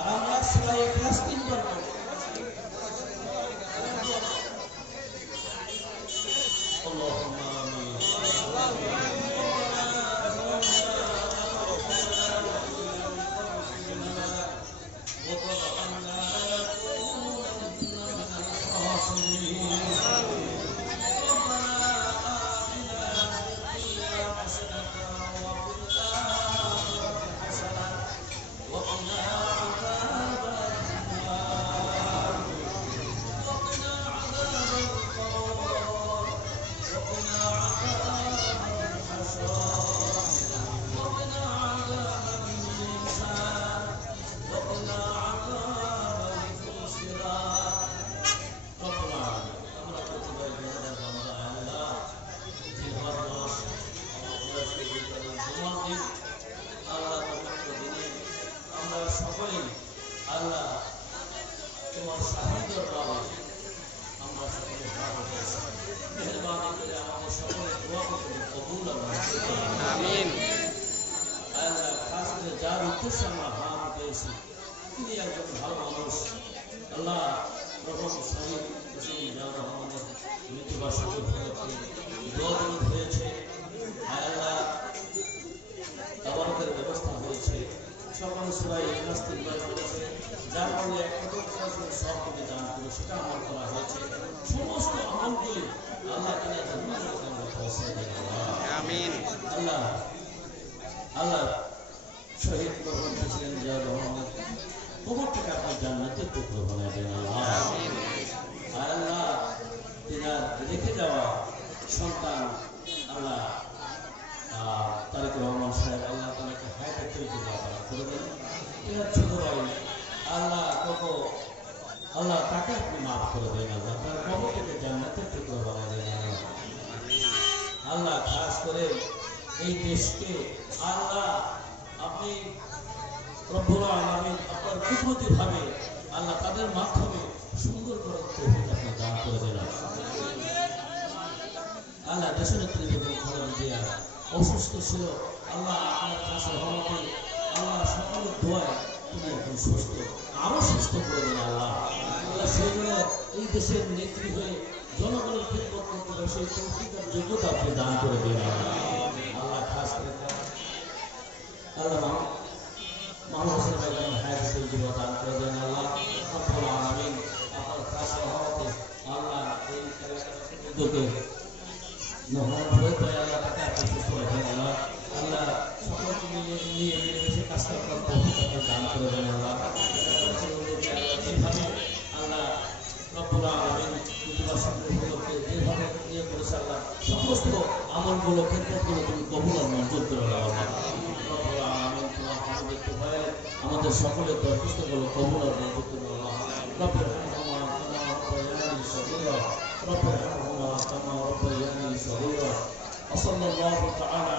আর আমরা সবাই ইখলাস তিনবার পড়ব। আল্লাহুম্মা আমিন। যার উদ্দেশ্যে আমরা হাত দিয়েছি তিনি একজন ভালো মানুষ। আল্লাহ প্রথম শহীদ জিয়াউর রহমানের মৃত্যুবার্ষিকী উপলক্ষে দোয়া হয়েছে, আল্লাহ তাবারকের ব্যবস্থা হয়েছে, সকল সূরা ইখলাস তিনবার করেছে, যার ফলে 1% সব থেকে দান করে সেটা আমল করা হয়েছে। সমস্ত আমলগুলি আল্লাহ তাআলা জান্নাতের মধ্যে পৌঁছে দেন। আমিন। আল্লাহ আল্লাহ শহীদ প্রভু ছিলেন জিয়াউর রহমান, কবরটাকে আপনি জান্নাতের টুকরো বানায় দেন আল্লাহ। আল্লাহ তিনার রেখে যাওয়া সন্তান আল্লাহ তারেক রহমান সাহেব, আল্লাহ তাকে হায়াতে তৈরি করে দেন। তিনার ছোট ভাই আল্লাহ কত আল্লাহ তাকে আপনি মাফ করে দেন আল্লাহ, তার কবরটাকে জান্নাতের টুকরো বানায় দেন আল্লাহ। আল্লাহ খাস করে এই দেশকে আল্লাহ আপনি রব্বুল আলামিন আপনার কুদরতিভাবে আল্লাহ তাদের মাধ্যমে সুন্দর করে তৌফিক আপনি দান করে দেন আল্লাহ। দেশনেত্রী বেগম খালেদা জিয়া অসুস্থ ছিল, আল্লাহ আপনার কাছে রহমতে আল্লাহ সকলের দোয়ায় তিনি এখন সুস্থ, আরো সুস্থ করে দেন আল্লাহ। আল্লাহ সেই জন্য এই দেশের নেত্রী হয়ে জনগণের খেদমত করতে হবে সেই তৌফিক আর যোগ্যতা আপনি দান করে দেন আল্লাহ। আল্লাহ খাস করে আল্লাহ মানুষের বাইরে হায়াতের জীবন দান করে দেন আল্লাহ। রব্বুল আলামিন আপনার খাস রহমতে আল্লাহ এই এলাকাকে নহর হয়ে আল্লাহ তাকে আপনি সুস্থ রাখেন আল্লাহ। আল্লাহ সকলকে নিয়ে মিলেমিশে কাজ করার তৌফিক আপনি দান করে দেন আল্লাহ। যেভাবে আল্লাহ রব্বুল আলামিন মৃত্যুবার্ষিকী উপলক্ষে যেভাবে ইয়ে করেছে আল্লাহ, সমস্ত আমলগুলো খেদমতগুলো তুমি কবুল আর মঞ্জুর করে দাও আল্লাহ। রব্বুল আলামিন তোমার দেখতে পায় আমাদের সকলের দরখাস্তগুলো কবুল আর মঞ্জুর করে দাও আল্লাহ। রব্বুল আরহামহুমা কামা রাব্বায়ানি সগীরা, রব্বুল আরহামহুমা কামা রাব্বায়ানি সগীরা। ওয়া সাল্লাল্লাহু তাআলা